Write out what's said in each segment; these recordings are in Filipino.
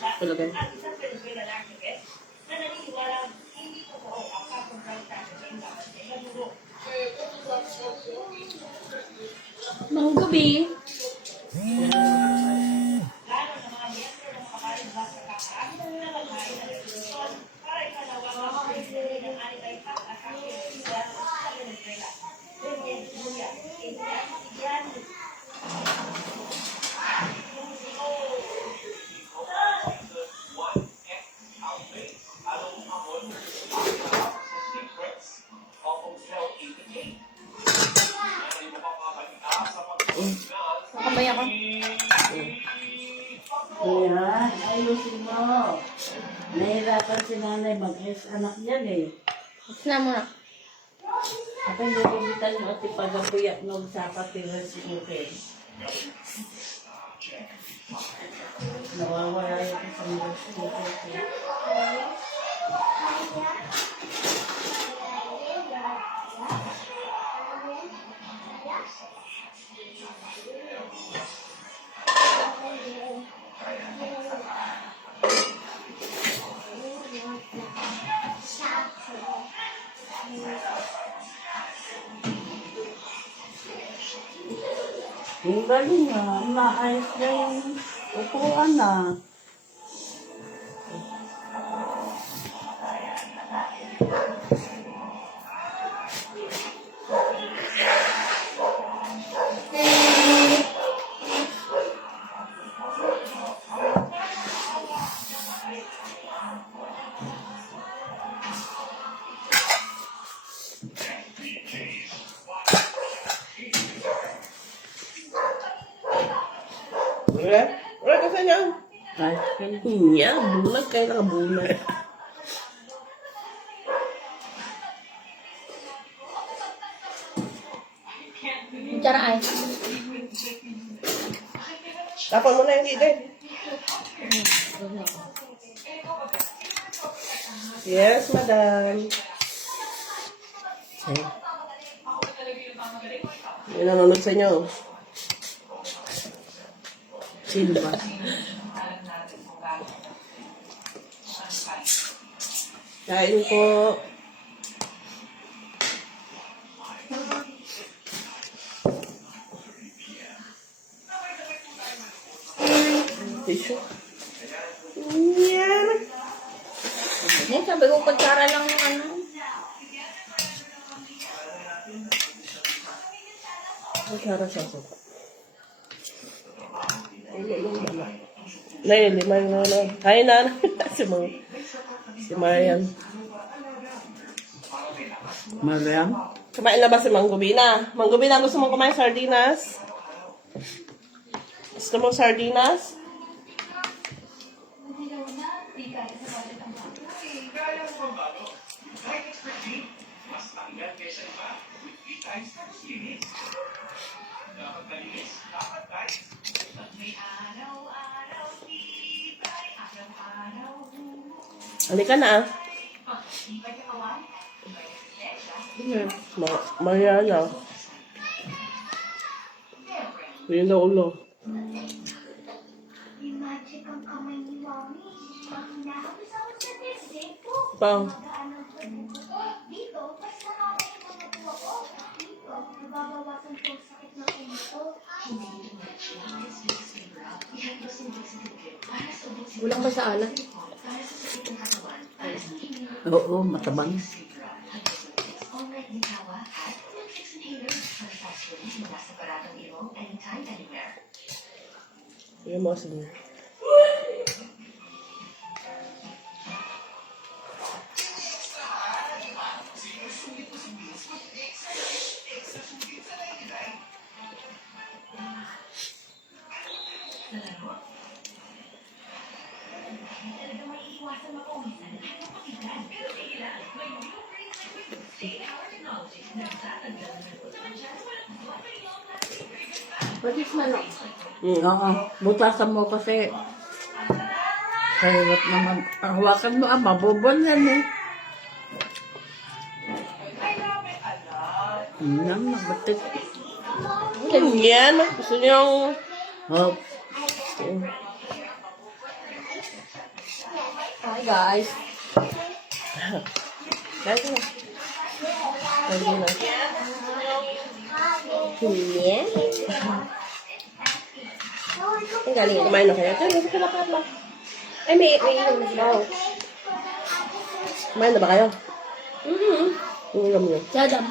Talaga. Mang gabi. Nakabay ako. Ayan, ayusin mo. Nahirapan si nanay mag-es anak niyan eh. Sina mo na. Ako yung nilimitan mo at ipagapuyak nung sa patiras si Uke. Nawawala yung isang Uke. Yung galing nga, maayos na yung upuan na. Wala? Wala ka sa niya. Ay, Iya, bunag kayo nakabunag. Cara ay. Tapon mo na yung gilid. Yes, madam. Okay. Yung nanonood sa inyo. sino ba? Kain po. Tissue. Yan. Yan, sabi ko, kutsara lang yung ano. Magkara siya po. Nay, lima yung nanonood. Hi, Nana. Si Marian. Mariam? Kumain na ba si Manggubina? Manggubina, gusto mong kumain sardinas? Gusto mo sardinas? Halika na ah. Mariana. Yun na ulo. Pang. Kulang ba sa alat? Oo, matabang. Yan mo sige. Patis manok. Oo, butasan mo kasi. Kahirap naman. Hawakan mo, mabubon yan eh. Yan, mabatik. Yan. Gusto niyong... Oh, Hi guys. Kahit na. Kahit na. Hindi. Ang galing. Kumain na kayo. Diyan, nasa lapat lang. Ay, may inom daw. Kumain na ba kayo? Mm-hmm. Ulam nyo. Dadam.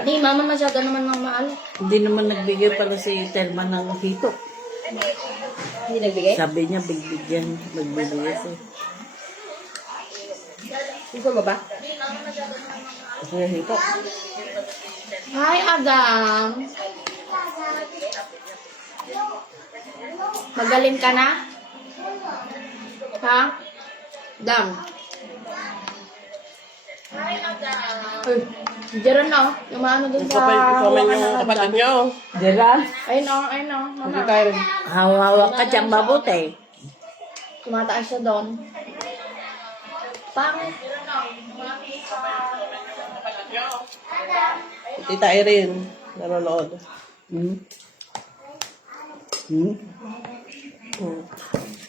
Hindi, mama masyado naman ng maal. Hindi naman nagbigay pala si Telma ng hito. Hindi nagbigay? Sabi niya, bigbigyan. Magbibigay siya. Gusto mo ba? Ayan, hito. Hi, Adam. Magaling ka na? Ha? Dam. Hi, Adam. Ay, diyan na. Yung maano dun sa... Ikaw yung kapatid nyo. Diyan. Ayun o, ayun o. Hindi Mama. tayo. Hawak ka dyan mabuti. Tumataas siya doon. Pangit. Tita Irene. Nanonood. Hmm? Hmm?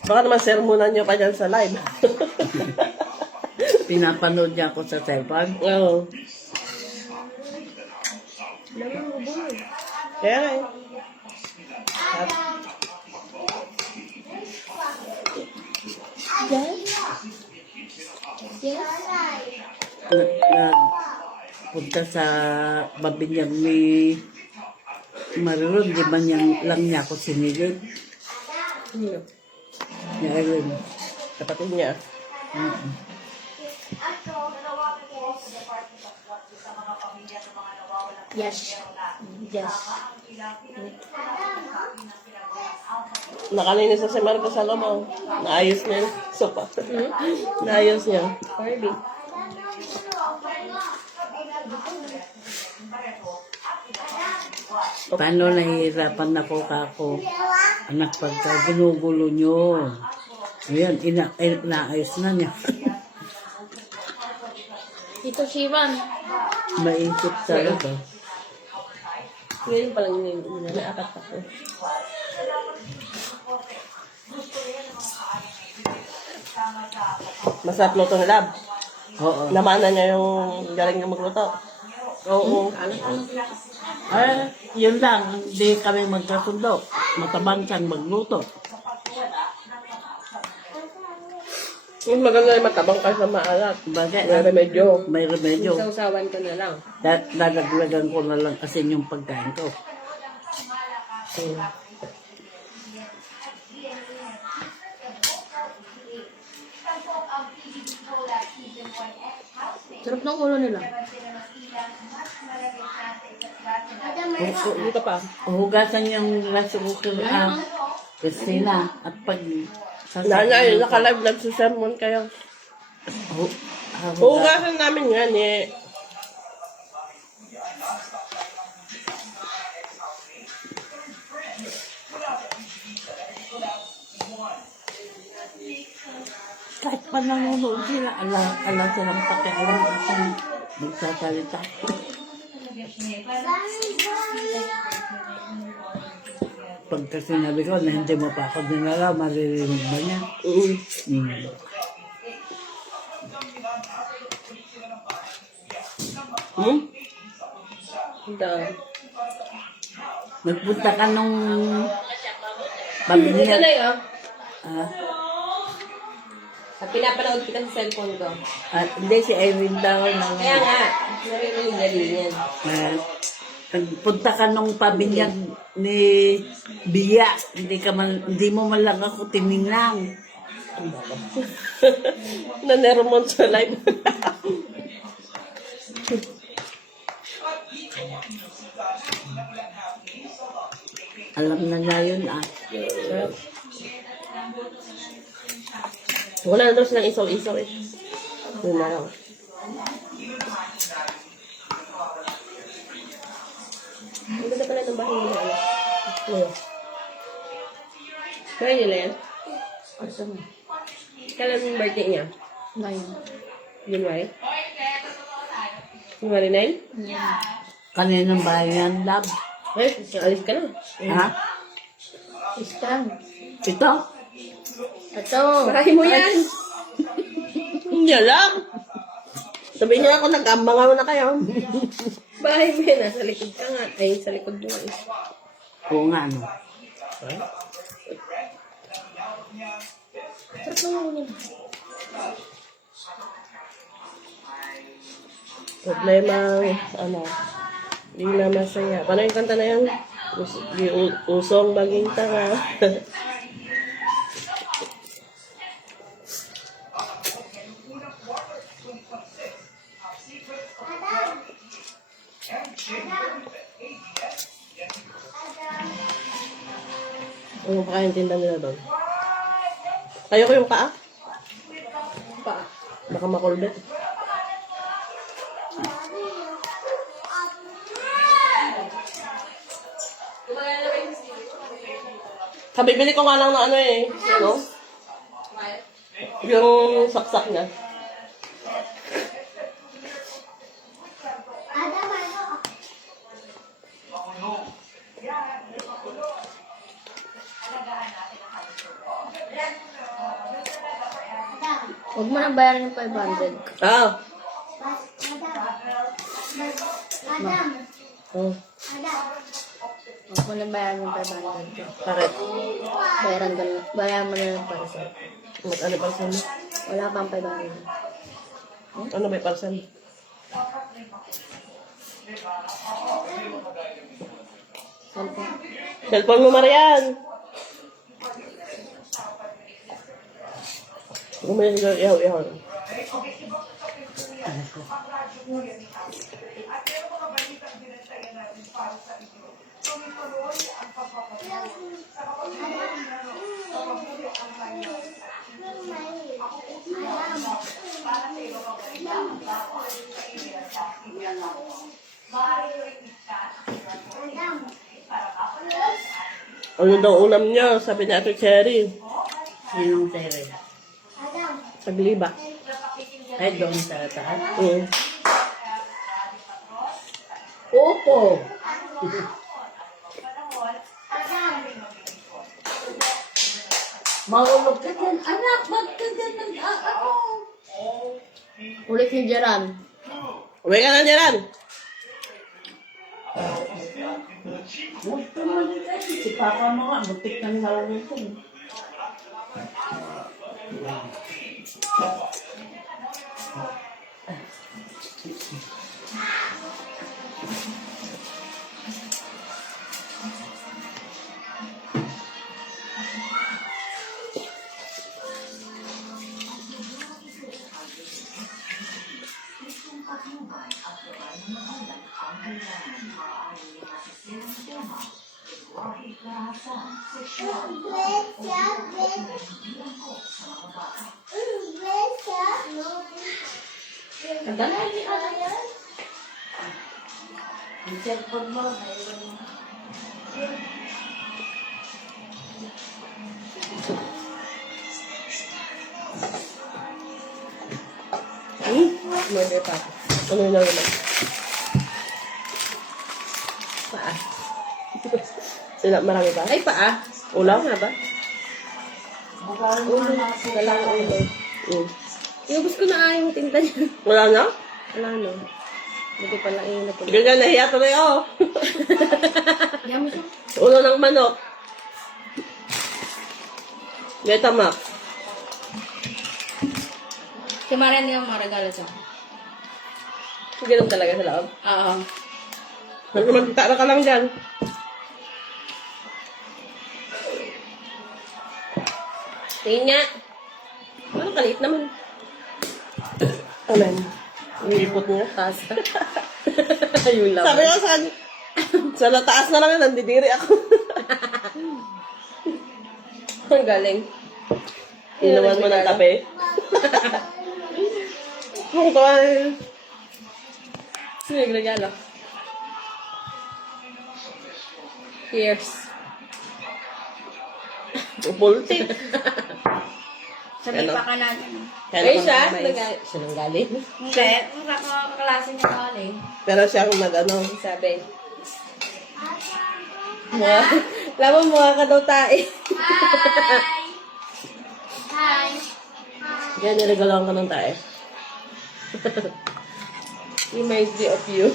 Baka naman sermonan nyo pa dyan sa live. Pinapanood niya ako sa cellphone. Oo. Kaya nga eh. Yes? Yes? Punta sa babinyag ni Mariron, di ba niyang lang niya ako sinilid? Ni Irene. Kapatid niya. Yes. Yes. Nakalinis na si Marco sa lamo. Naayos niya yung sopa. Naayos niya. Barbie. Paano nahihirapan ako kako? Anak, pagka ginugulo nyo. Ayan, inaayos na niya. Ito Shivan. Maisip talaga. Ngayon palang naakat ako. Masarap luto ni Lab. Oo. Namana niya yung galing niya magluto. Oo. Ay, yun lang. Hindi kami magkasundo. Matabang siyang magluto. Yung maganda yung matabang ka sa maalat. Bagay, May remedyo. may remedyo. Sausawan ko na lang. Dadaglagan ko na lang kasi yung pagkain ko. Sarap ng ulo nila. Dito pa. Hugasan yung raso ko Christina. At pag Nanay, naka-live nagsusermon kayo. Hugasan namin yan eh. kahit pa nanonood sila, ala silang pakialam kasi magsasalita. Pagka sinabi ko na hindi mo pa ako dinala, maririnig ba niya? Nagpunta ka nung pamilya. Ah, At pinapanood kita sa cellphone ko. at hindi si Irene daw na Kaya nga, narinig yung galing yan. nagpunta ka nung pabinyag ni Bia. Hindi mo man lang ako tiningnan. Nanermon sa live. Alam na niya yun Wala na daw silang isaw-isaw eh. Yun na lang. Ang ganda pala ng bahay nila. Ngayon. Bahay nila yan? Kailan yung birthday niya? 9. January? January 9? Kaninang bahay yan, love? Ay, alis ka na. Ha? Iskan. Ito? Ito. Bahay mo yan! Niya lang. Sabi niya ako, nag-ambangaw na kayo. Bahay mo yan, nasa likod ka nga. Ay, sa likod mo eh. Oo nga, no. Problema, ano, di na masaya. Paano yung kanta na yan? Di usong baging tanga. Ano pa kayong tinda nila doon? Kayo ko yung paa? Pa. Baka makulbet. Kabibili ko nga lang na ano eh. Ano? Yung saksak niya. Huwag mo nang bayaran yung 500. Ah. Oh. Huwag mo nang bayaran yung 500. Bakit? Bayaran mo na lang para sa. Ano parcel mo? Wala pang 500. Ano may parcel? Sampo. Cellphone mo, Marian. Bumili ka, ihaw. Ano daw ulam niya? Sabi ni Ate Cherry. Sinong tere? Sagliba. Ay, doon sa taas. Opo. Mahulog ka dyan. Anak, ba't ka dyan ano? Ulit ni Jaran. Uwi ka na dyan. Huwag ka maligay. Si Papa mo nga, butik ng nalawin ko. Ang cellphone mo, Hindi pa. Ano yung naman? Paa. Marami pa? Ay, paa. Ulam? Nga ba? ulo. Dalawang ulo. Iubos ko na yung tinta niya. Wala na? Wala no. Hindi pala inap ko. Ganyan, nahiya tuloy ako. Yan mo siya. Ulo ng manok. Betamak. Si Marian niya maragala siya. Ganun talaga sa loob. Oo. Magtara ka lang dyan. Tingin nga. Ano, kalit naman. Amen. Yung ipot niya. Taas ka. Ayun lang. Sabi ko sa kanya, sa nataas na lang, nandidiri ako. Ang galing. Inuman mo ng kape. Kung ko ay... Sino yung regalo? Cheers. Upulti. Sabi Ano? pa ka natin. Ay, siya? Siya nang galing. Hindi. Ang kaklase niya galing. Pero siya ang nag-ano. Sabi. Mukha. Laban mukha ka daw tayo. Yan, niregalawan ka ng tae. Reminds me of you.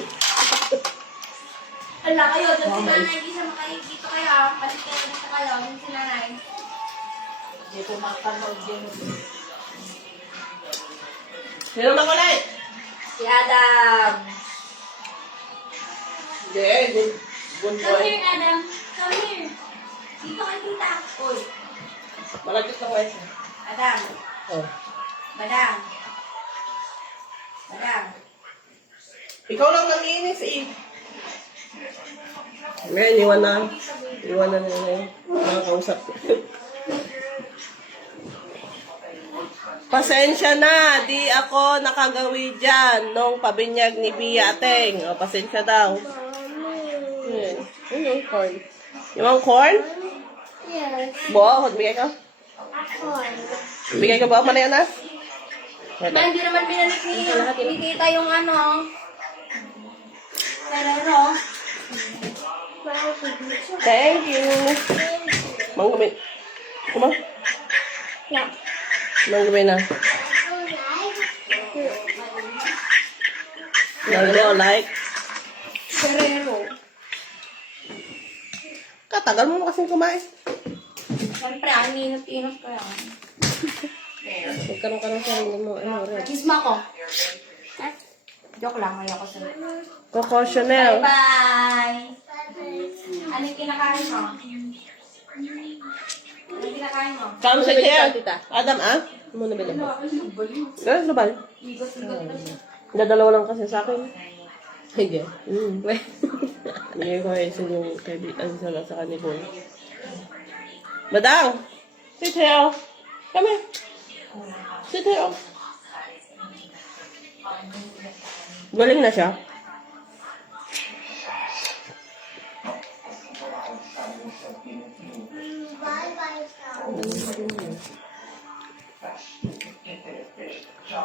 Ala kayo, doon si nanay, hindi siya makikita kayo. Balik kayo dito kayo, doon si nanay. Hindi ko makapanood yun. Sino na ulit? Si Adam. Hindi, good Come here, Adam. Come here. Dito kay tita. Uy. Malagkit na kayo. Adam. Oh. Madam. Madam. Ikaw lang nanginis eh. Ngayon, iwan na. Iwan na nila mga kausap. Pasensya na, di ako nakagawi dyan nung pabinyag ni Bia Ateng. O, pasensya daw. Yan. Ano yung corn? Yung corn? Yes. Bo, bigay ko. Bigay ko ba? Mana yan ah? Ba, hindi naman binalik ni tita yung ano. Pero, Thank you. Mang gabi. Kumang? Mang gabi na. Mang gabi o like. Ferrero. Katagal mo kasing kumain. Siyempre, ang inot-inot ko yan. Magkaroon ka ng sarili mo. Ano, red? Kisma ko. Joke lang, ayoko sa. Coco Chanel. Bye! Ano yung kinakain mo? Ano yung kinakain mo? Kamo sa chair. Adam, ah? Muna bilhin. Ano ba? Dadalawa lang kasi sa akin. Sige. Bigay ko ay yung kaibigan sa kanila. Madang! Sit here. Come here. Sit here. Galing na siya.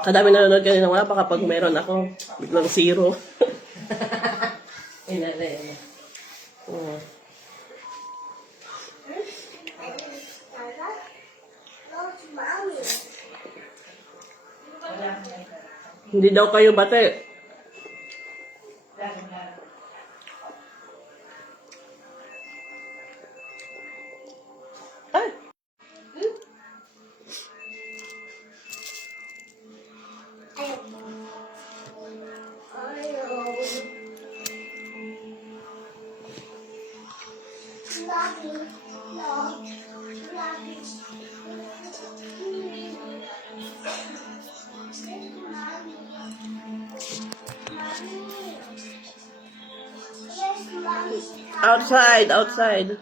Kadami nanonood kanina nga, baka pag meron ako, biglang zero. Inalala. Oo. Hindi daw kayo bate. Ay! Outside, outside.